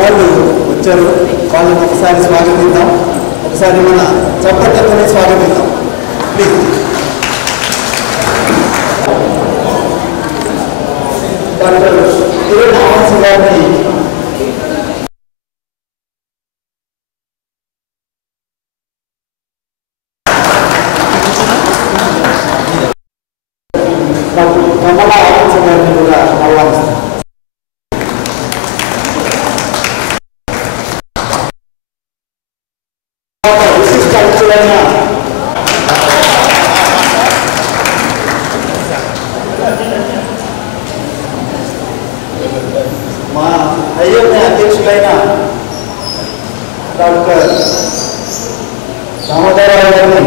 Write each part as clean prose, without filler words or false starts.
వాళ్ళు వచ్చారు. వాళ్ళని ఒకసారి స్వాగతిద్దాం. ఒకసారి మన చప్పట్లతోనే స్వాగతిద్దాం ప్లీజ్. డాక్టర్ కిరణ్ గారిని కమలా గారిని కూడా ఆహ్వానిస్తాం. విశిష్ట అతిథులైన మా అయోధ్య అధ్యక్షులైన డాక్టర్ దామోదరరావు గారిని,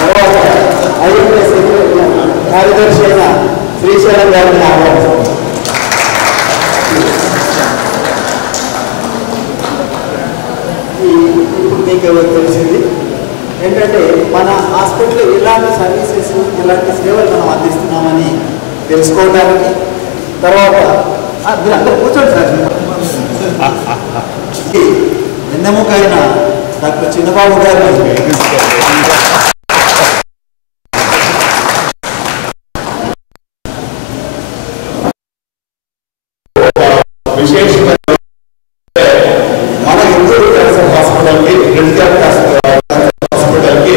తర్వాత అయోధ్య కార్యదర్శి అయిన శ్రీశైలం గారిని ఆహ్వానిస్తాం. ఇప్పుడు మీకు తెలిసింది ఏంటంటే మన హాస్పిటల్లో ఎలాంటి సర్వీసెస్, ఎలాంటి సేవలు మనం అందిస్తున్నామని తెలుసుకోవడానికి. తర్వాత మీరు అందరూ కూర్చోండి సార్. వెన్నెముక అయిన డాక్టర్ చిన్నబాబు గారిని విశేషమైన మన ఇందూరు క్యాన్సర్ హాస్పిటల్కి, బ్లడ్ హాస్పిటల్కి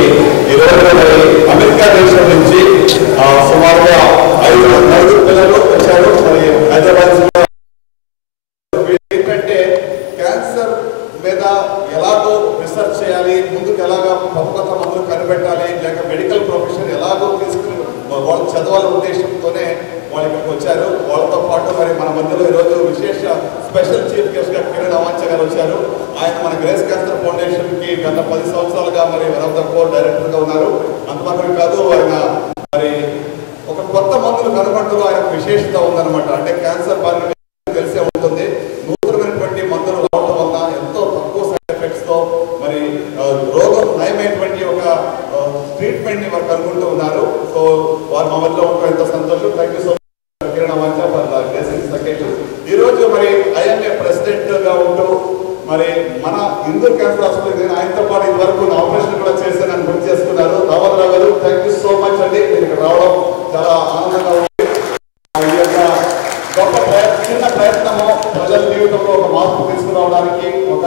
ఈరోజు అమెరికా దేశం నుంచి సుమారుగా 5 పిల్లలు వచ్చారు. మరి హైదరాబాద్ ఏంటంటే క్యాన్సర్ మీద ఎలాగో రీసెర్చ్ చేయాలి, ముందుకు ఎలాగా కొత్త మందులు కనిపెట్టాలి, లేక మెడికల్ ప్రొఫెషన్ ఎలాగో తీసుకుని వాళ్ళు చదవాలనే ఉద్దేశంతోనే వాళ్ళు ఇక్కడికి వచ్చారు. వాళ్ళతో పాటు మరి మన మధ్యలో ఈరోజు విశేష స్పెషల్ చీఫ్ గెస్ట్ గా కిరణ్ అవాంచ గారు వచ్చారు. ఆయన మన గ్రేస్ క్యాన్సర్ ఫౌండేషన్ కి గత 10 సంవత్సరాలుగా మరి one of the core director గా ఉన్నారు. అంత మాత్రం కాదు, ఆయన మరి ఒక కొత్త మందులు కనుగొనడంలో ఆయన విశేషత ఉందన్నమాట. అంటే క్యాన్సర్ బారిన తెలిసే ఉంటుంది. నూతనమైనటువంటి మందులు రావడం వల్ల ఎంతో తక్కువ సైడ్ ఎఫెక్ట్స్ తో మరి రోగం నయమైనటువంటి ఒక ట్రీట్మెంట్ ని వారు కనుగొంటూ ఉన్నారు. సో వారు మా మధ్యలో ఉండడం ఎంతో సంతోషం. Thank you so much Kiran అవాంచ ఫర్ దిస్ అకేషన్. ఈ రోజు మరి ఐఎంఏ ప్రెసిడెంట్ గా ఉంటూ మరి మన ఇందూర్ క్యాన్సర్ హాస్పిటల్ ఆయనతో పాటు ఇదివరకు ఆపరేషన్ కూడా చేశానని గుర్తు చేసుకున్నారు. దామోదరరావు గారు థ్యాంక్ యూ సో మచ్ అండి. మీరు ఇక్కడ రావడం చాలా ఆనందంగా ఉంది. ఈ యొక్క గొప్ప చిన్న ప్రయత్నము ప్రజల జీవితంలో ఒక మార్పు తీసుకురావడానికి, ఒక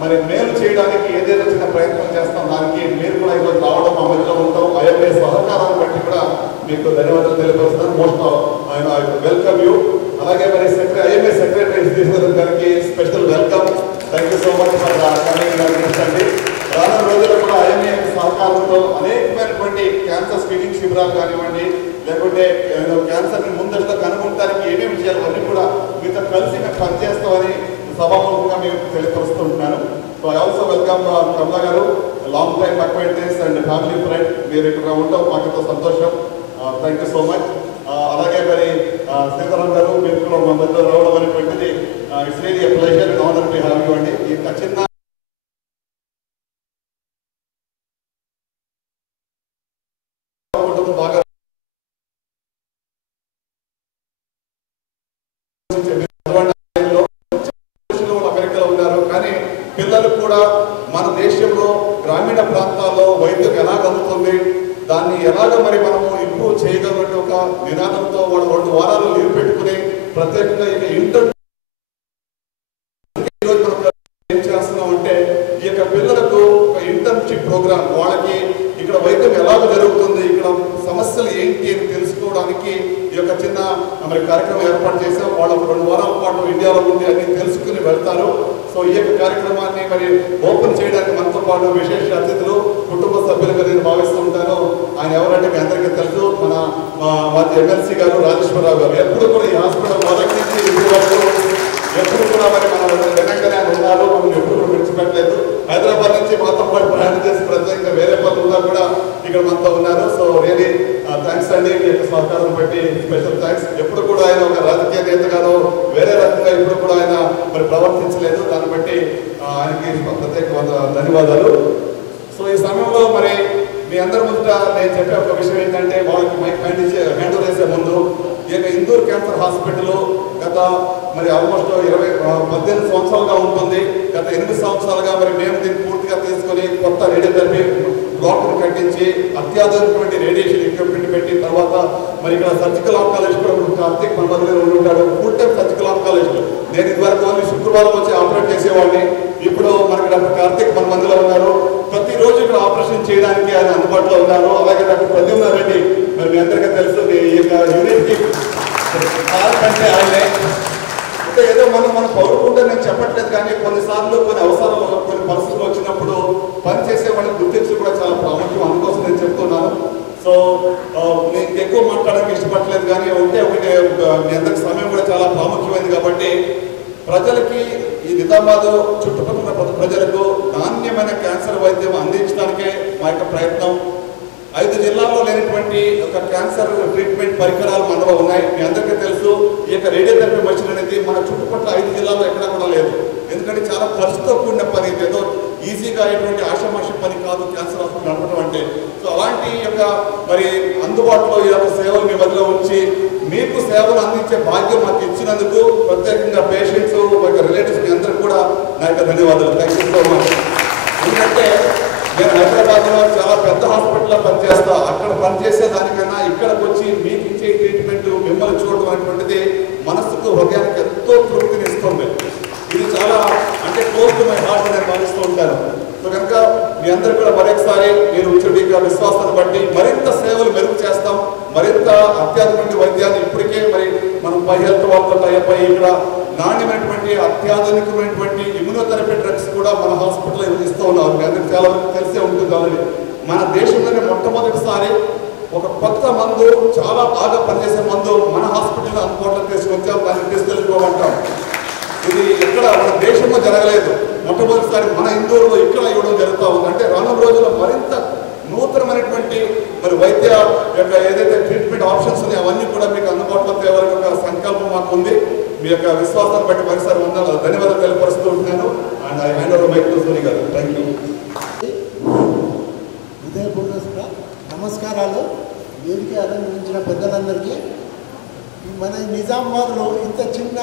మరి మేలు చేయడానికి ఏదైనా చిన్న ప్రయత్నం చేస్తాం. దానికి మీరు కూడా ఈరోజు రావడం, మా మధ్యలో ఉంటాం. ఐఎంఏ సహకారాన్ని బట్టి కూడా మీకు ధన్యవాదాలు తెలియపరుస్తున్నాను. మోస్ట్ ఆయన వెల్కమ్ యూ. అలాగే మరి ఐఎంఏ సెక్రటరీ శ్రీశైలం గారికి special welcome. Thank you so much for coming అండి. రానున్న రోజుల్లో కూడా ఐఎంఏ సహకారంతో అనేకమైనటువంటి క్యాన్సర్ స్క్రీనింగ్ శిబిరాలు కానివ్వండి, లేకుంటే క్యాన్సర్ని ముందస్తుగా కనుగొనడానికి ఏమేమి చేయాలి అన్నీ కూడా మీతో కలిసి మేము పనిచేస్తామని సభాముఖంగా మేము తెలియపరుస్తుంటున్నాను. సో ఐ ఆల్సో వెల్కమ్ కమలా గారు, long time acquaintance and family friend. మీరు ఇక్కడ ఉండటం మాకు ఎంతో సంతోషం. Thank you so much. అలాగే మరి సీతారాం గారు, మీరు కూడా మా మధ్యలో రావడం అనేటువంటిది it's really a pleasure and honour to have you అండి. ఈ చిన్న బాగా అమెరికాలో ఉన్నారు, కానీ పిల్లలు కూడా మన దేశంలో గ్రామీణ ప్రాంతాల్లో వైద్యం ఎలాగ అందుతుంది, దాన్ని ఎలాగ మరి మనము ఇంప్రూవ్ చేయగలిగిన ఒక నినాదంతో వాళ్ళు 2 వారాలు లీవ్ పెట్టుకుని ప్రత్యేకంగా ఇక ఇంటర్ ఏం చేస్తున్నామంటే ఈ యొక్క పిల్లలకు ఒక ఇంటర్న్షిప్ ప్రోగ్రామ్, వాళ్ళకి ఇక్కడ వైద్యం ఎలాగ జరుగుతుంది, ఇక్కడ సమస్యలు ఏంటి అని తెలుసుకోవడానికి ఈ యొక్క చిన్న మరి కార్యక్రమం ఏర్పాటు చేసాం. వాళ్ళు 2 వారాల పాటు ఇండియాలో ఉండి అన్ని తెలుసుకుని వెళ్తారు. సో ఈ యొక్క కార్యక్రమాన్ని మరి ఓపెన్ చేయడానికి మనతో పాటు విశేష అతిథులు, కుటుంబ సభ్యులుగా నేను భావిస్తూ ఉంటాను. ఆయన ఎవరంటే మీ అందరికీ తెలుసు, మన మాజీ ఎమ్మెల్సీ గారు రాజేశ్వరరావు గారు. ఎప్పుడు కూడా ఈ హాస్పిటల్ మొదటి నుంచి ఇప్పుడు వరకు ఎప్పుడు కూడా మరి మన వెనకనే ఆయన ఉన్నారు. మనం ఎప్పుడు కూడా విడిచిపెట్టలేదు. హైదరాబాద్ నుంచి మాతో పాటు ప్రయాణం చేసి ప్రత్యేకంగా వేరే పనులు ఉన్నా కూడా ఇక్కడ మనతో ఉన్నారు. సో రియలీ థ్యాంక్స్ అండి. మీ యొక్క సహకారం బట్టి స్పెషల్ థ్యాంక్స్. ఎప్పుడు కూడా ఆయన ఒక రాజకీయ నేతగానో వేరే రకంగా ఇప్పుడు కూడా ఆయన మరి ప్రవర్తించలేదు. దాన్ని బట్టి ఆయనకి ప్రత్యేక ధన్యవాదాలు. సో ఈ సమయంలో మరి మీ అందరి ముందు నేను చెప్పే ఒక విషయం ఏంటంటే, వాళ్ళకి మైక్ హ్యాండ్ ఓవర్ చేసే ముందు ఈ యొక్క ఇందూర్ క్యాన్సర్ హాస్పిటల్ గత గత మరి ఆల్మోస్ట్ 18 సంవత్సరాలుగా ఉంటుంది. గత 8 సంవత్సరాలుగా మరి మేము దీన్ని పూర్తిగా తీసుకొని కొత్త రేడియోథెరపీ బ్లాక్ను కట్టించి అత్యాధునికమైన రేడియేషన్ ఎక్విప్మెంట్ పెట్టి తర్వాత మరి ఇక్కడ సర్జికల్ ఆంకాలజిస్ట్ కూడా కార్తీక్ మన మధ్యలో ఉంటాడు. Full time surgical oncologist. నేను ఇదివరకు ఓన్లీ శుక్రవారం వచ్చి ఆపరేట్ చేసేవాడిని. ఇప్పుడు మనకి డాక్టర్ కార్తీక్ మన మధ్యలో ఉన్నారు. ప్రతిరోజు ఇక్కడ ఆపరేషన్ చేయడానికి ఆయన అందుబాటులో ఉన్నారు. అలాగే డాక్టర్ ప్రద్యుమ్న రెడ్డి మరి మీ అందరికీ తెలుసు ఈ యొక్క యూనిట్కి అంటే ఆయనే. అంటే ఏదో మనం పౌరుకుంటే నేను చెప్పట్లేదు, కానీ కొన్నిసార్లు కొన్ని అవసరాలు కొన్ని పరిస్థితులు వచ్చినప్పుడు పనిచేసే వాళ్ళని గుర్తించడం కూడా చాలా ప్రాముఖ్యం. అందుకోసం నేను చెప్తున్నాను. సో నేను ఎక్కువ మాట్లాడడానికి ఇష్టపడలేదు, కానీ ఒకటి మీ అందరికి సమయం కూడా చాలా ప్రాముఖ్యమైనది కాబట్టి ప్రజలకి ఈ నిజామాబాద్ చుట్టుపక్కల ప్రజలకు నాణ్యమైన క్యాన్సర్ వైద్యం అందించడానికే మా యొక్క ప్రయత్నం. 5 జిల్లాల్లో లేనటువంటి ఒక క్యాన్సర్ ట్రీట్మెంట్ పరికరాలు మనలో ఉన్నాయి. మీ అందరికీ తెలుసు ఈ యొక్క రేడియోథెరపీ మెషిన్ అనేది మన చుట్టుపక్కల 5 జిల్లాల్లో ఎక్కడా కూడా లేదు. ఎందుకంటే చాలా ఖర్చుతో కూడిన పని, ఏదో ఈజీగా అయ్యేటువంటి ఆషామాషి పని కాదు క్యాన్సర్ హాస్పిటల్ నడపడం అంటే. సో అలాంటి యొక్క మరి అందుబాటులో ఈ యొక్క సేవలు మీ మధ్యలో ఉంచి మీకు సేవలు అందించే భాగ్యం మాకు ఇచ్చినందుకు ప్రత్యేకంగా పేషెంట్స్ రిలేటివ్స్ మీ అందరికి కూడా నా యొక్క ధన్యవాదాలు. Thank you so much. ఎందుకంటే నేను హైదరాబాద్లో చాలా పెద్ద హాస్పిటల్లో పనిచేస్తా. అక్కడ పనిచేసే దానికన్నా ఇక్కడికి వచ్చి మీకు ఇచ్చే ట్రీట్మెంట్ మిమ్మల్ని చూడడం అనేటువంటిది మనస్సుకు హృదయానికి ఎంతో తృప్తిని ఇస్తుంది. ఇది చాలా అంటే క్లోజ్ టు మై హార్ట్ నేను భావిస్తూ ఉంటాను. సో కనుక మీ అందరూ కూడా మరొకసారి మీరు ఉచ్చడిక విశ్వాసాన్ని బట్టి మరింత సేవలు మెరుగు చేస్తాం. మరింత అత్యాధునిక వైద్యాన్ని ఇప్పటికే మరి మనం పై హెల్త్ వాళ్ళతో టైప్ అయ్యి ఇక్కడ నాణ్యమైనటువంటి అత్యాధునికమైనటువంటి ఇమ్యునోథెరపీ డ్రగ్స్ కూడా మన హాస్పిటల్లో ఇస్తూ ఉన్నారు. మీ అందరికి చాలా తెలిసే ఉంటుంది ఆల్రెడీ. మన దేశంలోనే మొట్టమొదటిసారి ఒక కొత్త మందు, చాలా బాగా పనిచేసే మందు మన హాస్పిటల్లో అందుబాటులో తీసుకొచ్చాం. దాన్ని తీసుకెళ్ళిపోమంటాం. ఇది ఎక్కడ మన దేశంలో జరగలేదు. మొట్టమొదటిసారి మన ఇందూరులో ఇక్కడ ఇవ్వడం జరుగుతూ ఉంది. అంటే రానున్న రోజుల్లో మరింత నూతనమైనటువంటి మరి వైద్య యొక్క ఏదైతే ట్రీట్మెంట్ ఆప్షన్స్ ఉన్నాయో అవన్నీ కూడా మీకు అందుబాటులో తేవాలని ఒక సంకల్పం మాకు ఉంది. మీ యొక్క విశ్వాసాన్ని బట్టి మరోసారి ధన్యవాదాలు తెలియపరుస్తూ ఉంటున్నాను. And I hand over mic to Soni గారు. Thank you. హృదయపూర్వక నమస్కారాలు. వేదిక అలంకరించిన పెద్దలందరికీ. మన నిజామాబాద్లో ఇంత చిన్న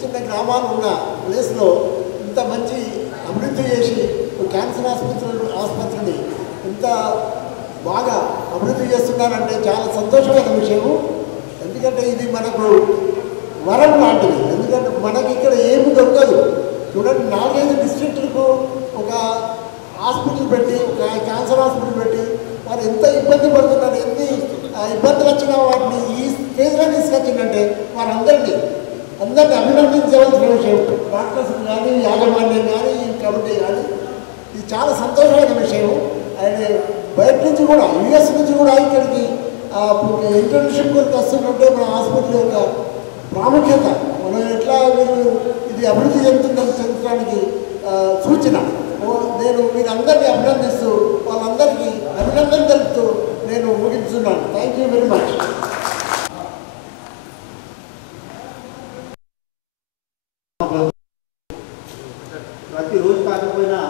చిన్న గ్రామాలు ఉన్న ప్లేస్లో ఇంత మంచి అభివృద్ధి చేసి క్యాన్సర్ ఆసుపత్రిని ఇంత బాగా అభివృద్ధి చేస్తున్నారంటే చాలా సంతోషమైన విషయము. ఎందుకంటే ఇది మనకు వరం లాంటిది. ఎందుకంటే మనకి ఇక్కడ ఏమి దొరకదు. చూడండి, 4-5 డిస్ట్రిక్టులకు ఒక హాస్పిటల్ పెట్టి, ఒక క్యాన్సర్ హాస్పిటల్ పెట్టి వారు ఎంత ఇబ్బంది పడుతున్నారు. ఎన్ని ఇబ్బందులు వచ్చినా వాటిని ఈ స్టేజ్లో తీసుకొచ్చిందంటే వారందరినీ అభినందించవలసిన విషయం. డాక్టర్స్ కానీ, యాజమాన్యం కానీ, ఈ కమిటీ కానీ, ఇది చాలా సంతోషమైన విషయం. అండ్ బయట నుంచి కూడా, యుఎస్ నుంచి కూడా ఇక్కడికి ఇంటర్న్షిప్ కొరకు వస్తుంటే మన హాస్పిటల్ యొక్క ప్రాముఖ్యత మనం ఎట్లా ఇది అభివృద్ధి చెందడానికి సూచన. నేను మీరందరినీ అభినందిస్తూ వాళ్ళందరికీ అభినందన తెలుపుతూ నేను ముగిస్తున్నాను. Thank you very much. ప్రతిరోజు కాకపోయినా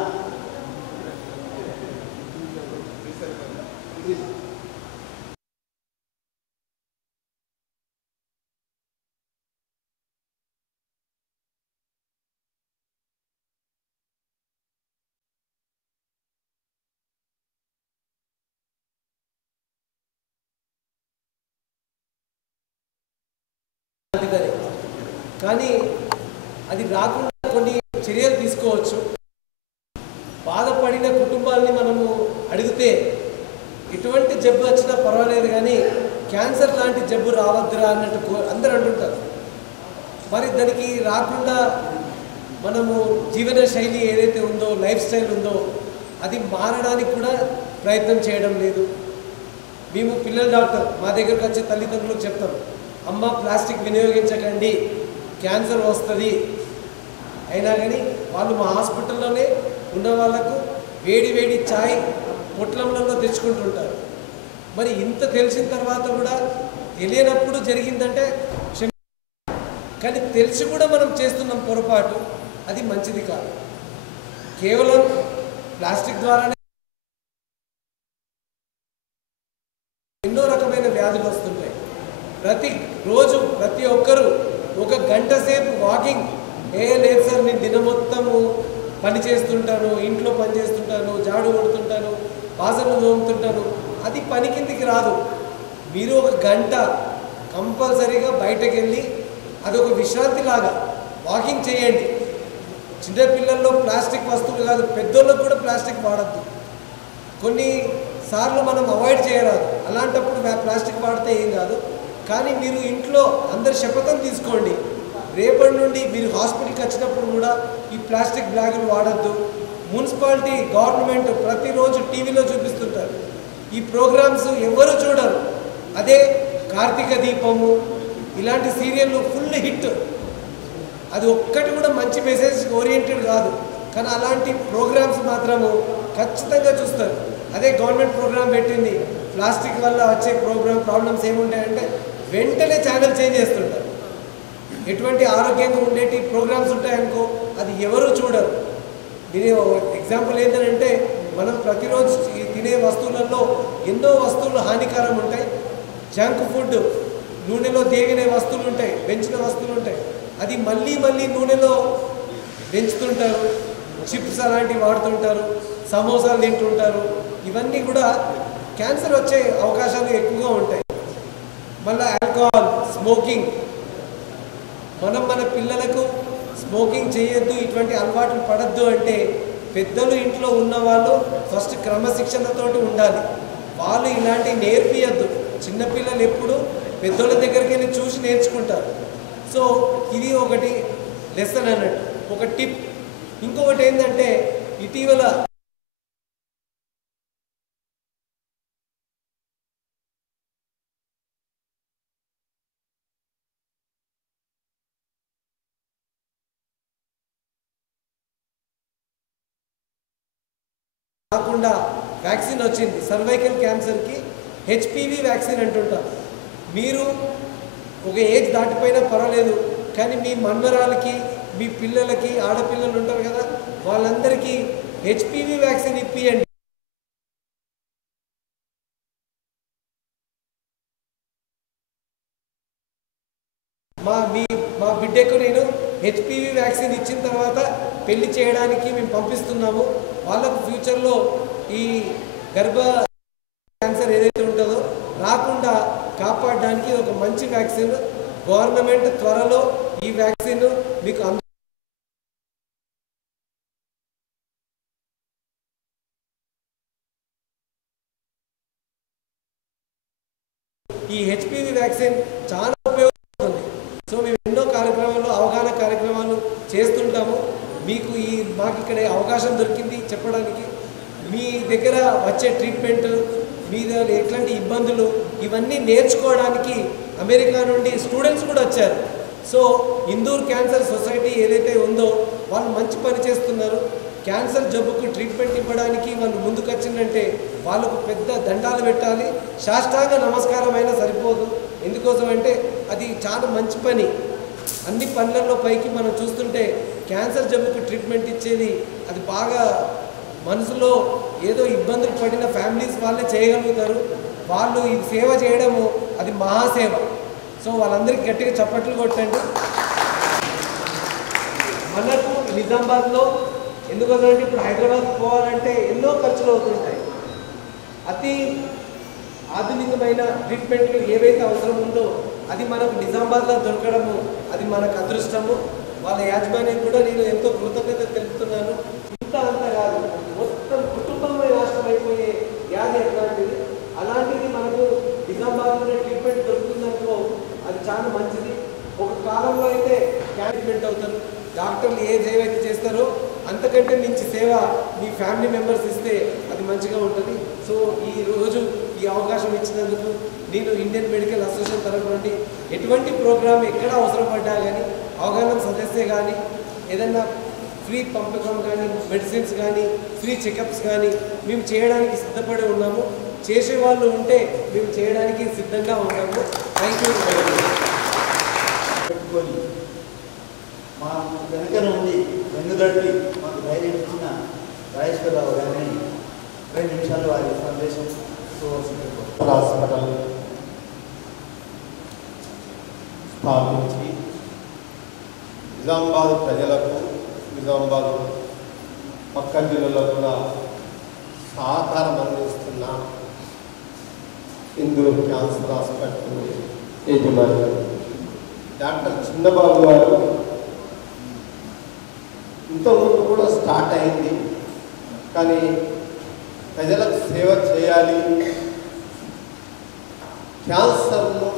కానీ అది రాకుండా కొన్ని చర్యలు తీసుకోవచ్చు. బాధపడిన కుటుంబాలని మనము అడిగితే ఎటువంటి జబ్బు వచ్చినా పర్వాలేదు, కానీ క్యాన్సర్ లాంటి జబ్బు రావద్దురా అన్నట్టు అందరూ అంటుంటారు. మరి దానికి రాకుండా మనము జీవన శైలి ఏదైతే ఉందో, లైఫ్ స్టైల్ ఉందో, అది మారడానికి కూడా ప్రయత్నం చేయడం లేదు. మేము పిల్లల డాక్టర్ మా దగ్గరకు వచ్చే తల్లిదండ్రులకు చెప్తాం, అమ్మ ప్లాస్టిక్ వినియోగించకండి, క్యాన్సర్ వస్తుంది. అయినా కానీ వాళ్ళు మా హాస్పిటల్లోనే ఉన్న వాళ్ళకు వేడి వేడి ఛాయ్ పొట్లంలో తెచ్చుకుంటుంటారు. మరి ఇంత తెలిసిన తర్వాత కూడా తెలియనప్పుడు జరిగిందంటే కానీ తెలిసి కూడా మనం చేస్తున్నాం పొరపాటు. అది మంచిది కాదు. కేవలం ప్లాస్టిక్ ద్వారానే ఎన్నో రకమైన వ్యాధులు వస్తుంటాయి. ప్రతిరోజు ప్రతి ఒక్కరూ ఒక గంట సేపు వాకింగ్ లేదు సార్ నేను దినం మొత్తము పని చేస్తుంటాను, ఇంట్లో పని చేస్తుంటాను, జాడు కొడుతుంటాను, బాసనలు తోముతుంటాను, అది పని కిందికి రాదు. మీరు ఒక గంట కంపల్సరీగా బయటకు వెళ్ళి అదొక విశ్రాంతి లాగా వాకింగ్ చేయండి. చిన్నపిల్లల్లో ప్లాస్టిక్ వస్తువులు కాదు, పెద్దోళ్ళకు కూడా ప్లాస్టిక్ వాడద్దు. కొన్నిసార్లు మనం అవాయిడ్ చేయరాదు, అలాంటప్పుడు ప్లాస్టిక్ వాడితే ఏం కాదు. కానీ మీరు ఇంట్లో అందరు శపథం తీసుకోండి, రేపటి నుండి మీరు హాస్పిటల్కి వచ్చినప్పుడు కూడా ఈ ప్లాస్టిక్ బ్యాగులు వాడద్దు. మున్సిపాలిటీ గవర్నమెంట్ ప్రతిరోజు టీవీలో చూపిస్తుంటారు, ఈ ప్రోగ్రామ్స్ ఎవరు చూడరు. అదే కార్తీక దీపము ఇలాంటి సీరియళ్ళు ఫుల్ హిట్, అది ఒక్కటి కూడా మంచి మెసేజ్ ఓరియంటెడ్ కాదు, కానీ అలాంటి ప్రోగ్రామ్స్ మాత్రము ఖచ్చితంగా చూస్తారు. అదే గవర్నమెంట్ ప్రోగ్రామ్ పెట్టింది, ప్లాస్టిక్ వల్ల వచ్చే ప్రాబ్లమ్స్ ఏముంటాయంటే వెంటనే ఛానల్ చేంజ్ చేస్తుంటారు. ఎటువంటి ఆరోగ్యంగా ఉండేటి ప్రోగ్రామ్స్ ఉంటాయనుకో అది ఎవరు చూడరు. దీని ఎగ్జాంపుల్ ఏంటంటే మనం ప్రతిరోజు తినే వస్తువులలో ఎన్నో వస్తువులు హానికరం ఉంటాయి. జంక్ ఫుడ్, నూనెలో దేగిన వస్తువులు ఉంటాయి, పెంచిన వస్తువులు ఉంటాయి, అది మళ్ళీ మళ్ళీ నూనెలో పెంచుతుంటారు. చిప్స్ అలాంటివి వాడుతుంటారు, సమోసాలు తింటుంటారు. ఇవన్నీ కూడా క్యాన్సర్ వచ్చే అవకాశాలు ఎక్కువగా ఉంటాయి. మళ్ళీ ఆల్కహాల్, స్మోకింగ్, మన పిల్లలకు స్మోకింగ్ చేయొద్దు, ఇటువంటి అలవాట్లు పడద్దు అంటే పెద్దలు ఇంట్లో ఉన్నవాళ్ళు ఫస్ట్ క్రమశిక్షణతోటి ఉండాలి. వాళ్ళు ఇలాంటివి నేర్పియద్దు. చిన్నపిల్లలు ఎప్పుడు పెద్దోళ్ళ దగ్గరికి వెళ్ళి చూసి నేర్చుకుంటారు. సో ఇది ఒకటి లెసన్ అన్నట్టు, ఒక టిప్. ఇంకొకటి ఏంటంటే ఇటీవల కాకుండా వ్యాక్సిన్ వచ్చింది సర్వైకల్ క్యాన్సర్కి, హెచ్పివి వ్యాక్సిన్ అంటుంటాం. మీరు ఒక ఏజ్ దాటిపోయినా పర్వాలేదు, కానీ మీ మన్మరాలకి, మీ పిల్లలకి, ఆడపిల్లలు ఉంటారు కదా, వాళ్ళందరికీ హెచ్పివి వ్యాక్సిన్ ఇప్పియండి. మా బిడ్డకు నేను హెచ్పివి వ్యాక్సిన్ ఇచ్చిన తర్వాత పెళ్లి చేయడానికి మేము పంపిస్తున్నాము. వాళ్ళకు ఫ్యూచర్లో ఈ గర్భ క్యాన్సర్ ఏదైతే ఉంటుందో రాకుండా కాపాడడానికి ఒక మంచి వ్యాక్సిన్ గవర్నమెంట్ త్వరలో ఈ వ్యాక్సిన్ మీకు ఈ హెచ్పివి వ్యాక్సిన్ చాలా ఉపయోగపడుతుంది. సో మేము ఎన్నో కార్యక్రమాలు, అవగాహన కార్యక్రమాలు చేస్తుంటాము. మీకు మాకు ఇక్కడ అవకాశం దొరికింది చెప్పడానికి. మీ దగ్గర వచ్చే ట్రీట్మెంట్, మీద ఎట్లాంటి ఇబ్బందులు, ఇవన్నీ నేర్చుకోవడానికి అమెరికా నుండి స్టూడెంట్స్ కూడా వచ్చారు. సో ఇందూర్ క్యాన్సర్ సొసైటీ ఏదైతే ఉందో వాళ్ళు మంచి పని చేస్తున్నారు. క్యాన్సర్ జబ్బుకు ట్రీట్మెంట్ ఇవ్వడానికి వాళ్ళు ముందుకు వచ్చిందంటే వాళ్ళకు పెద్ద దండాలు పెట్టాలి. సాష్టాంగ నమస్కారం అయినా సరిపోదు. ఎందుకోసం అంటే అది చాలా మంచి పని. అన్ని పనులలో పైకి మనం చూస్తుంటే క్యాన్సర్ జబ్బుకు ట్రీట్మెంట్ ఇచ్చేది అది బాగా మనసులో ఏదో ఇబ్బందులు పడిన ఫ్యామిలీస్ వాళ్ళే చేయగలుగుతారు. వాళ్ళు ఈ సేవ చేయడము అది మహాసేవ. సో వాళ్ళందరికీ గట్టిగా చప్పట్లు కొట్టండి. మనకు నిజామాబాద్లో ఎందుకంటే ఇప్పుడు హైదరాబాద్కి పోవాలంటే ఎన్నో ఖర్చులు అవుతుంటాయి. అతి ఆధునికమైన ట్రీట్మెంట్లు ఏవైతే అవసరం ఉందో అది మనకు నిజామాబాద్లో దొరకడము అది మనకు అదృష్టము. వాళ్ళ యాజమాన్యం కూడా నేను ఎంతో కృతజ్ఞత తెలుపుతున్నాను. ఇంత అంత కాదు, మొత్తం కుటుంబమే నాశనం అయిపోయే వ్యాధి ఎట్లాంటిది. అలాంటిది మనకు నిజామాబాద్లోనే ట్రీట్మెంట్ దొరుకుతుందనుకో అది చాలా మంచిది. ఒక కాలంలో అయితే ట్రీట్మెంట్ అవుతారు, డాక్టర్లు ఏ సేవ అయితే చేస్తారో అంతకంటే మించి సేవ మీ ఫ్యామిలీ మెంబర్స్ ఇస్తే అది మంచిగా ఉంటుంది. సో ఈరోజు ఈ అవకాశం ఇచ్చినందుకు నేను ఇండియన్ మెడికల్ అసోసియేషన్ తరఫు నుండి ఎటువంటి ప్రోగ్రామ్ ఎక్కడ అవసరపడ్డా కానీ, అవగాహన సదస్సే కానీ, ఏదన్నా ఫ్రీ పంపకం కానీ, మెడిసిన్స్ కానీ, ఫ్రీ చెకప్స్ కానీ మేము చేయడానికి సిద్ధపడి ఉన్నాము. చేసేవాళ్ళు ఉంటే మేము చేయడానికి సిద్ధంగా ఉన్నాము. Thank you. పెట్టుకొని మా వెనక నుండి వెన్నుదట్టి మాకు ధైర్యం ఇచ్చిన రాజేశ్వరరావు గారిని 2 నిమిషాలు వారి సందేశం హాస్పిటల్ స్థాపించి నిజామాబాద్ ప్రజలకు, నిజామాబాద్ పక్క జిల్లాలకు కూడా సహకారం అందిస్తున్న ఇందులో క్యాన్సర్ హాస్పిటల్ యజమాని డాక్టర్ చిన్నబాబు గారు ఇంతకుముందు కూడా స్టార్ట్ అయింది. కానీ ప్రజలకు సేవ చేయాలి, క్యాన్సర్ను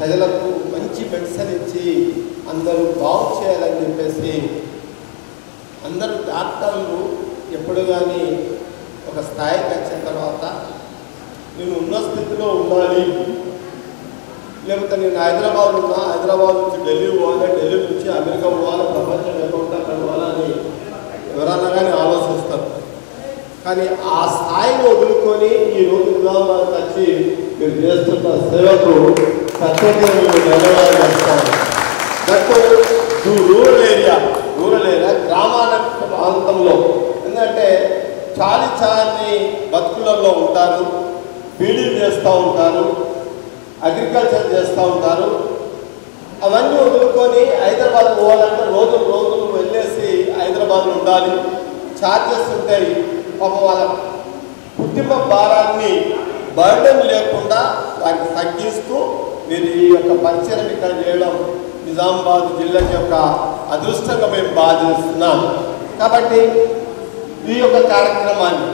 ప్రజలకు మంచి మెడిసిన్ ఇచ్చి అందరూ బాగు చేయాలని చెప్పేసి అందరూ డాక్టర్లు ఎప్పుడు కానీ ఒక స్థాయికి వచ్చిన తర్వాత నేను ఉన్న స్థితిలో ఉండాలి, లేకపోతే నేను హైదరాబాద్ ఉన్నా, హైదరాబాద్ నుంచి ఢిల్లీ పోవాలి, ఢిల్లీ నుంచి అమెరికా పోవాలి, ప్రపంచం ఎక్కడ అక్కడ పోవాలని ఎవరన్నా కానీ ఆలోచిస్తారు. కానీ ఆ స్థాయిని వదులుకొని ఈరోజు నిజామాబాద్కి వచ్చి మీరు చేస్తున్న సేవకు ప్రత్యేకంగా ధన్యవాదాలు చేస్తాను. దట్ రూరల్ ఏరియా గ్రామాల ప్రాంతంలో ఎందుకంటే చాలి బతుకులలో ఉంటారు, బీడీలు చేస్తూ ఉంటారు, అగ్రికల్చర్ చేస్తూ ఉంటారు. అవన్నీ వదులుకొని హైదరాబాద్ పోవాలంటే రోజులు వెళ్ళేసి హైదరాబాద్లో ఉండాలి, ఛార్జెస్ ఉంటాయి. పాపం వాళ్ళ కుటుంబ భారాన్ని బర్డెన్ లేకుండా వారికి తగ్గిస్తూ మీరు ఈ యొక్క పరిచయం ఇక్కడ చేయడం నిజామాబాద్ జిల్లా యొక్క అదృష్టంగా మేము భావిస్తున్నాం. కాబట్టి ఈ యొక్క కార్యక్రమాన్ని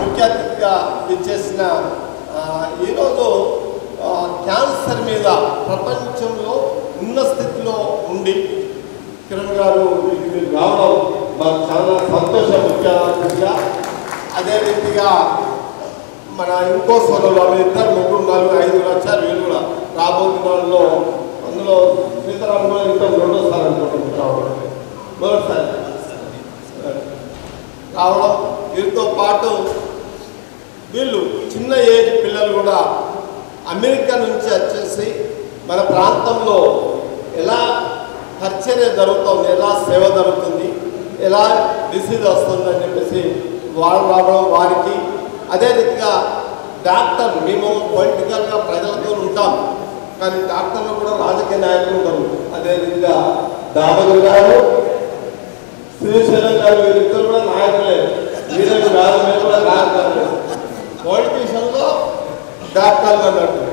ముఖ్య అతిథిగా ఇచ్చేసిన ఈరోజు క్యాన్సర్ మీద ప్రపంచంలో ఉన్న స్థితిలో ఉండి కిరణ్ గారు మీరు రావడం మాకు చాలా సంతోషం. ముఖ్య అతిథిగా అదే రీతిగా మన ఇంకో సోదరులు వాళ్ళు 2, 3, 4, 5 వచ్చారు. వీళ్ళు కూడా రాబోయే వాళ్ళలో అందులో సీతారాం కూడా ఇంకా రెండోసారి అనుకుంటున్నాం, మొదటిసారి రావడం. వీరితో పాటు వీళ్ళు చిన్న ఏజ్ పిల్లలు కూడా అమెరికా నుంచి వచ్చేసి మన ప్రాంతంలో ఎలా పరిచర్య జరుగుతుంది, ఎలా సేవ జరుగుతుంది, ఎలా డిసీజ్ వస్తుంది అని చెప్పేసి వాళ్ళు రావడం వారికి. అదే రీతిగా డాక్టర్ మేము పొలిటికల్గా ప్రజలతో ఉంటాం, కానీ డాక్టర్లు కూడా రాజకీయ నాయకులు ఉంటారు. అదే రీతిగా దామోదర్ గారు, శ్రీశైలం గారు వీరిద్దరు కూడా నాయకులే. వీరు కాదు, మేము కూడా నాయకులు. పొలిటీషియన్లో డాక్టర్లు అన్నట్టు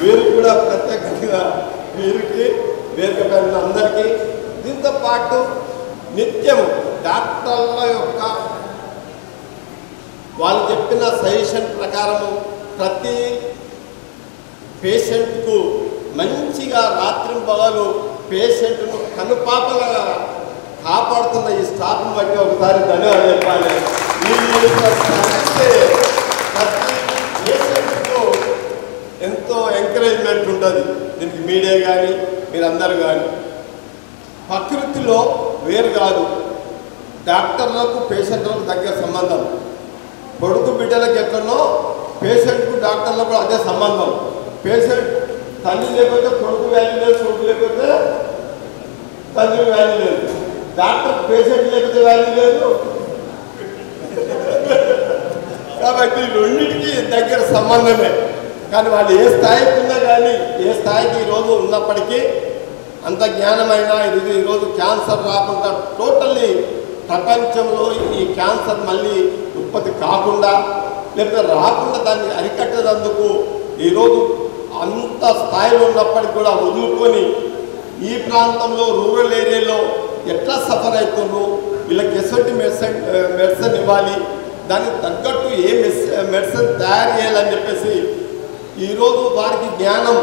వీరు కూడా ప్రత్యేకంగా వీరికి వేదిక పైన అందరికీ. దీంతో పాటు నిత్యం డాక్టర్ల యొక్క వాళ్ళు చెప్పిన సజెషన్ ప్రకారము ప్రతి పేషెంట్కు మంచిగా రాత్రింపగలు పేషెంట్ను కనుపాపలుగా కాపాడుతున్న ఈ స్టాఫ్ను బట్టి ఒకసారి ధన్యవాదాలు చెప్పాలి. ప్రతి పేషెంట్కు ఎంతో ఎంకరేజ్మెంట్ ఉంటుంది. దీనికి మీడియా కానీ మీరందరూ కానీ ప్రకృతిలో వేరు కాదు. డాక్టర్లకు పేషెంట్లకు దగ్గర సంబంధం. కొడుకు బిడ్డలకు ఎట్లనో పేషెంట్కు డాక్టర్లకు అదే సంబంధం. పేషెంట్ తల్లి లేకపోతే కొడుకు వాల్యూ లేదు, కొడుకు లేకపోతే తల్లి వాల్యూ లేదు. డాక్టర్ పేషెంట్ లేకపోతే వాల్యూ లేదు. కాబట్టి రెండింటికి దగ్గర సంబంధమే. కానీ వాళ్ళు ఏ స్థాయికి ఉన్నా కానీ ఏ స్థాయికి ఈరోజు ఉన్నప్పటికీ అంత జ్ఞానమైన ఈరోజు క్యాన్సర్ రాకుండా టోటల్లీ ప్రపంచంలో ఈ క్యాన్సర్ మళ్ళీ ఉత్పత్తి కాకుండా లేకపోతే రాకుండా దాన్ని అరికట్టేందుకు ఈరోజు అంత స్థాయిలో ఉన్నప్పటికీ కూడా వదులుకొని ఈ ప్రాంతంలో రూరల్ ఏరియాలో ఎట్లా సఫర్ అవుతున్నారు, వీళ్ళకి ఎటువంటి మెడిసిన్ ఇవ్వాలి, దానికి తగ్గట్టు ఏ మెడిసిన్ తయారు చేయాలని చెప్పేసి ఈరోజు వారికి జ్ఞానం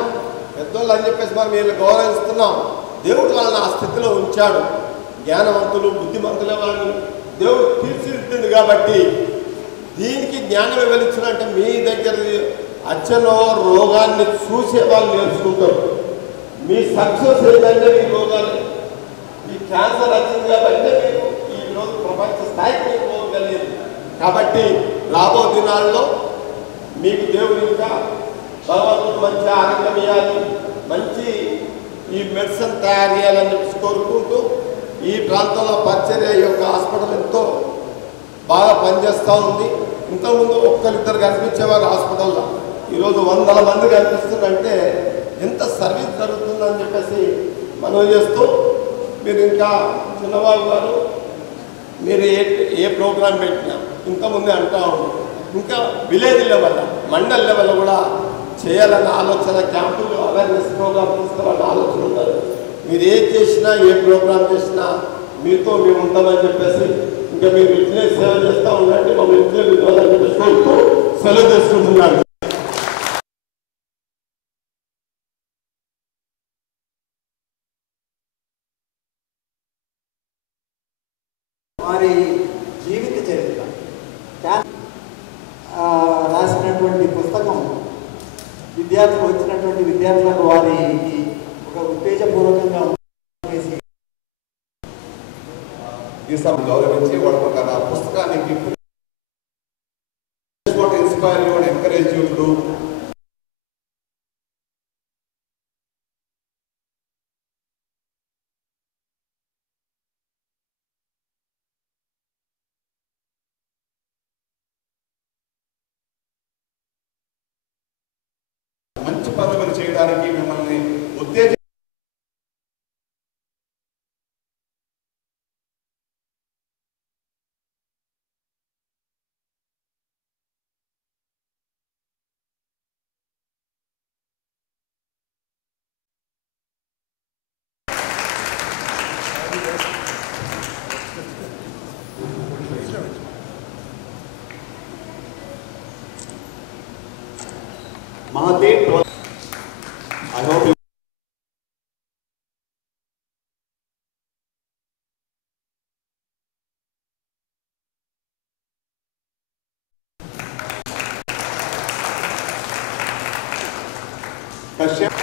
పెద్దోళ్ళు అని చెప్పేసి మనం వీళ్ళు గౌరవిస్తున్నాం. దేవుడు వాళ్ళని ఆ స్థితిలో ఉంచాడు. జ్ఞానవంతులు బుద్ధిమంతులే వాళ్ళని దేవుడు తీర్చిదిద్దింది. కాబట్టి దీనికి జ్ఞానం వెలిచినట్టే మీ దగ్గర అచ్చనో రోగాన్ని చూసే వాళ్ళు నేర్చుకుంటారు. మీ సక్సెస్ ఏంటంటే మీ రోగాన్ని ఈ క్యాన్సర్ వచ్చింది కాబట్టి మీరు ఈరోజు ప్రపంచ స్థాయికి మీరు పోగలిగింది. కాబట్టి రాబో దినాల్లో మీకు దేవుడు ఇంకా భగవంతుడు మంచి ఆరోగ్యం ఇవ్వాలి, మంచి ఈ మెడిసిన్ తయారు చేయాలని చెప్పి కోరుకుంటూ ఈ ప్రాంతంలో పరిచర్య యొక్క హాస్పిటల్ ఎంతో బాగా పనిచేస్తూ ఉంది. ఇంతకుముందు ఒక్కరిద్దరు కనిపించేవారు హాస్పిటల్లో, ఈరోజు 100 మంది కనిపిస్తుందంటే ఎంత సర్వీస్ జరుగుతుందని చెప్పేసి మనం చేస్తూ మీరు ఇంకా చిన్నబాబు గారు మీరు ఏ ప్రోగ్రాం పెట్టినా ఇంతకుముందే అంటూ ఉంటారు, ఇంకా విలేజ్ లెవెల్ మండల్ లెవెల్ కూడా చేయాలన్న ఆలోచన, క్యాంపులు అవేర్నెస్ ప్రోగ్రామ్ తీసుకోవాలన్న ఆలోచన ఉండదు. మీరు ఏది చేసినా ఏ ప్రోగ్రామ్ చేసినా మీతో మేము ఉంటామని చెప్పేసి ఇంకా మీరు ఇట్లే సేవ చేస్తూ ఉండండి, మమ్మల్ని ఇట్లే విలువలని చెప్పేసి కోరుతూ సెలవు తీసుకుంటున్నాను. వారి జీవిత చరిత్ర రాసినటువంటి పుస్తకం విద్యార్థులు వచ్చినటువంటి విద్యార్థులకు వారికి ఒక ఉత్తేజపూర్వకంగా చేసి ఈ సభ గౌరవించి వాళ్ళ ఒక నా పుస్తకానికి inspire you and encourage you to మంచి పనులు చేయడానికి మిమ్మల్ని ఉత్తేజ Mahadev, I hope you Kashyap.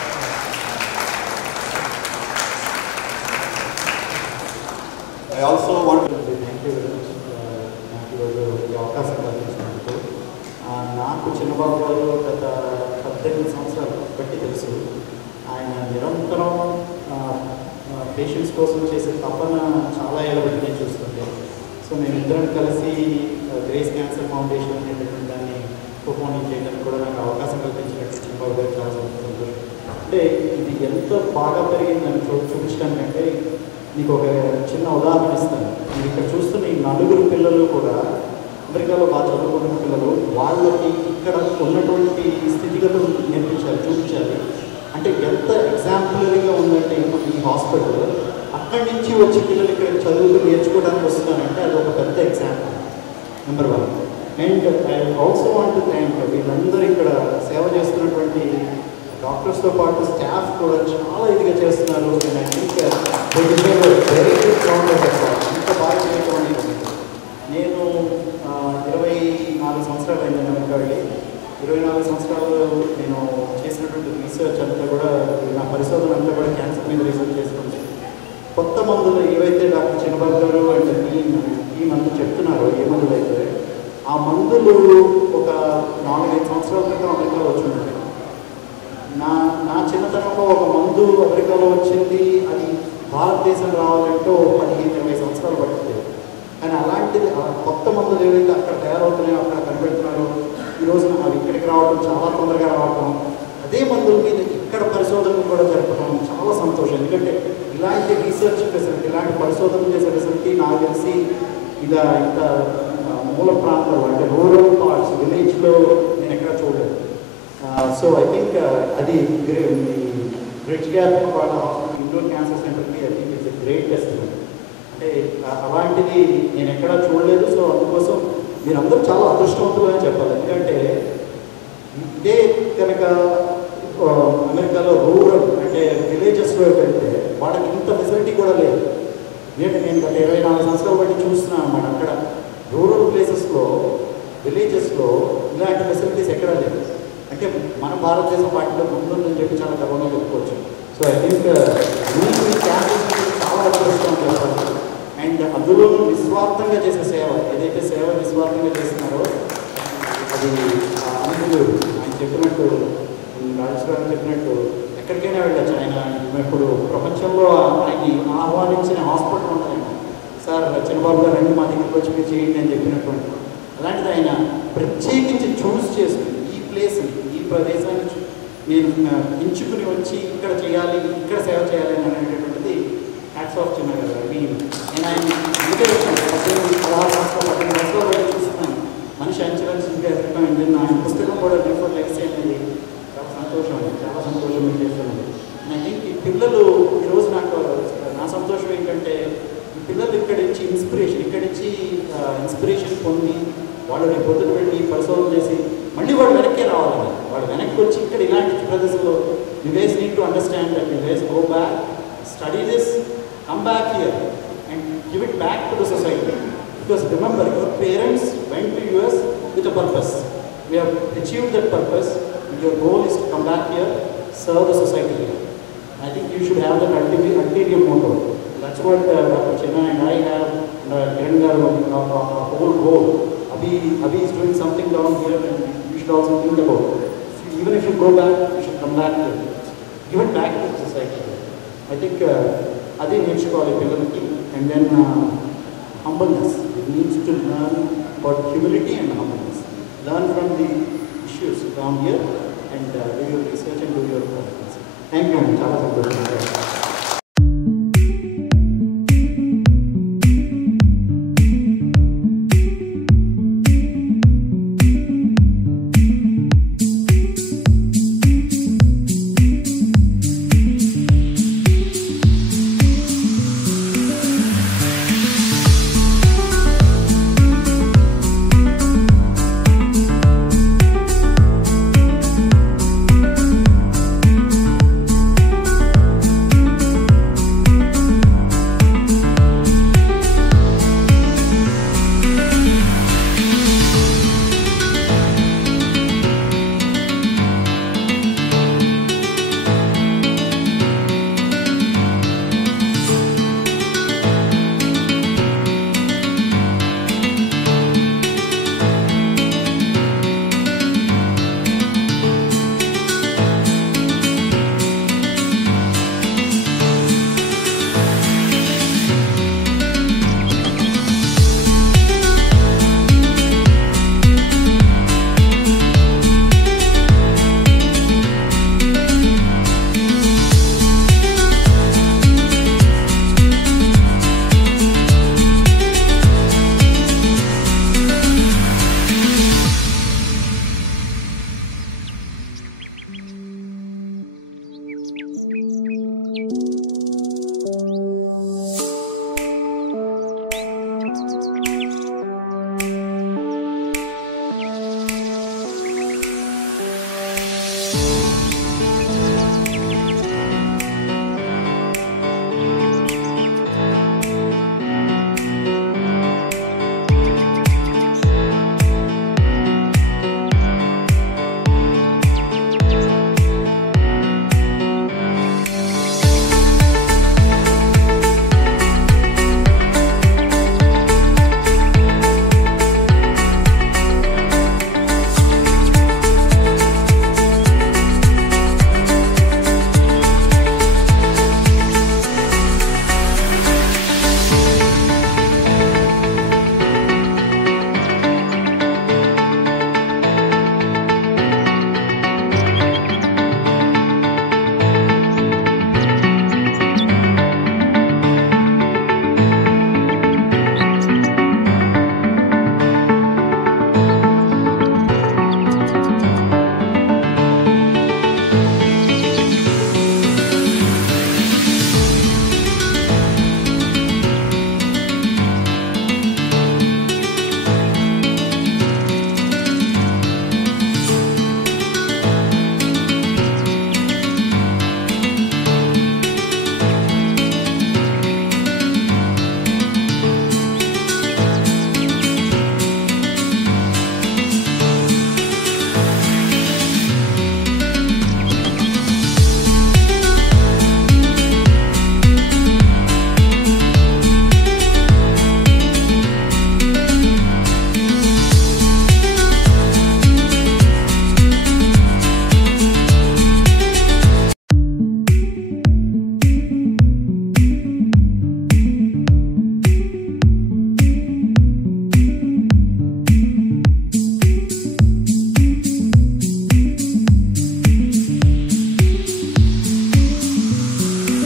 I also want to thank you very much. నాకు ఈరోజు ఈ అవకాశం కల్పించినందుకు. నాకు చిన్నబాబు గారు గత 18 సంవత్సరాలు బట్టి తెలుసు. ఆయన నిరంతరం పేషెంట్స్ కోసం చేసే తపన చాలా ఏళ్ళ బట్టి నేను చూస్తుంటే. సో మేమిద్దరం కలిసి గ్రేస్ క్యాన్సర్ ఫౌండేషన్ అనేటువంటి దాన్ని పర్ఫార్మింగ్ చేయడానికి కూడా నాకు అవకాశం కల్పించినట్టు చిన్నబాబు గారు చాలా సంతోషం. అంటే ఇది ఎంత బాగా పెరిగిందని చూపించడానికంటే మీకు ఒక చిన్న ఉదాహరణ ఇస్తాను. మీరు ఇక్కడ చూస్తున్న ఈ 4 పిల్లలు కూడా అమెరికాలో బాగా చదువుకున్న పిల్లలు. వాళ్ళకి ఇక్కడ ఉన్నటువంటి స్థితిగతులు నేర్పించాలి, చూపించాలి. అంటే ఎంత ఎగ్జాంపులరీగా ఉందంటే ఈ హాస్పిటల్. అక్కడి నుంచి వచ్చి పిల్లలు ఇక్కడ చదువుకు నేర్చుకోవడానికి వస్తున్నారంటే అది ఒక పెద్ద example, number 1. And I also want to thank వీళ్ళందరూ ఇక్కడ సేవ చేస్తున్నటువంటి డాక్టర్స్తో పాటు స్టాఫ్ కూడా చాలా ఇదిగా చేస్తున్నారు. And I think very good counter అంత బాగా చేయడం అనేది. నేను 24 సంవత్సరాలు అయింది అమెరికా వెళ్ళి. 24 సంవత్సరాలు నేను చేసినటువంటి రీసెర్చ్ అంతా కూడా, నా పరిశోధన అంతా కూడా క్యాన్సర్ మీద రీసెర్చ్ చేసుకుంటే కొత్త మందులు ఏవైతే డాక్టర్ చిన్నబాబు గారు అండ్ టీం అంతా చెప్తున్నారో, ఏ మందులు అయితే ఆ మందులు ఒక 4-5 సంవత్సరాల క్రితం అమెరికాలో వచ్చి ఉంటాయి. నా చిన్నతనంలో ఒక మందు అమెరికాలో వచ్చింది, అది భారతదేశం రావాలంటే 15-20 సంవత్సరాలు పడుతుంది. కానీ అలాంటిది కొత్త మందులు ఏవైతే అక్కడ తయారవుతున్నాయో, అక్కడ కనిపెడుతున్నారో, ఈరోజు అవి ఇక్కడికి రావడం, చాలా తొందరగా రావడం, అదే మందుల మీద ఇక్కడ పరిశోధనలు కూడా జరపడం చాలా సంతోషం. ఎందుకంటే ఇలాంటి రీసెర్చ్ ఫెసిలిటీ, ఇలాంటి పరిశోధనలు చేసే ఫెసిలిటీ నాకు తెలిసి ఇంత మూల ప్రాంతాలు అంటే రూరల్ పార్ట్స్, విలేజ్లో నేను ఎక్కడ చూడలేదు. సో ఐ థింక్ అది బ్రిడ్జ్ గ్యాప్ వాళ్ళ ఇండోర్ క్యాన్సర్ సెంటర్కి I think it's a great testimony. అంటే అలాంటిది నేను ఎక్కడా చూడలేదు. సో అందుకోసం మీరందరూ చాలా అదృష్టవంతులు అని చెప్పాలి. ఎందుకంటే ఇదే కనుక అమెరికాలో రూరల్ అంటే విలేజెస్లో వెళ్తే వాళ్ళకి ఇంత ఫెసిలిటీ కూడా లేదు. నేను గత 24 సంవత్సరాలు బట్టి చూస్తున్నాను అన్నమాట. అక్కడ రూరల్ ప్లేసెస్లో, విలేజెస్లో ఇలాంటి ఫెసిలిటీస్ ఎక్కడా లేదు. అంటే మన భారతదేశం వాటిలో ముందుందని చెప్పి చాలా గర్వంగా చెప్పుకోవచ్చు. So I think me cancer చాలా అదృష్టం చెప్పాలి. అండ్ అందులో నిస్వార్థంగా చేసే సేవ, ఏదైతే సేవ నిస్వార్థంగా చేస్తున్నారో అది అనుకులు ఆయన చెప్పినట్టు, రాజేశ్వర చెప్పినట్టు ఎక్కడికైనా వెళ్ళచ్చు. ఆయన ఇప్పుడు ప్రపంచంలో ఆయన్ని ఆహ్వానించిన హాస్పిటల్ ఉంటుందండి. సార్ చిన్నబాబు గారు రండి మా దగ్గరికి వచ్చి మీరు చేయండి అని చెప్పినటువంటి. అలాంటిది ఆయన ప్రత్యేకించి చూస్ చేసుకుని ఈ ప్లేస్ని, ఈ ప్రదేశాన్ని నేను ఎంచుకుని వచ్చి ఇక్కడ చేయాలి, ఇక్కడ సేవ చేయాలి అని అనేటటువంటిది హ్యాట్స్ ఆఫ్ చిన్న గారు. అవి నేను ఆయన అందుకే వచ్చాను 16 చూస్తున్నాను మనిషి అంచెలంచెలుగా ఎదగటం అండి. ఆయన పుస్తకం కూడా బిఫోర్ లెక్సీ అనేది చాలా సంతోషం అండి, చాలా సంతోషం మీరు చేస్తున్నాను. ఐ థింక్ ఈ పిల్లలు ఈరోజు నాకు నా సంతోషం ఏంటంటే ఈ పిల్లలు ఇక్కడి నుంచి ఇన్స్పిరేషన్ పొంది వాళ్ళు రేపు పొద్దున వెళ్ళి పరిశోధన చేసి మళ్ళీ వాళ్ళు వెనక్కే రావాలని, వాళ్ళు వెనక్కి వచ్చి ఇక్కడ ఇలాంటి ప్రదేశంలో you guys need to understand that you guys go back, study this, come back here and give it back to the society. Because remember, your parents went to US with a purpose. We have achieved that purpose. Your goal is to come back here, serve the society here. I think you should have that ulterior motive. That's what Dr. Chenna and I have, Kiran garu, our whole goal. Abhi is doing something down here, and you should also think about it. Even if you go back, you should come back here. Give it back to the society. I think అదే నేర్చుకోవాలి పిల్లలకి. And then humbleness, it needs to learn about humility and humbleness. Learn from the issues down here and do your research and do your practice. Thank you అండి, చాలా సంతోషం.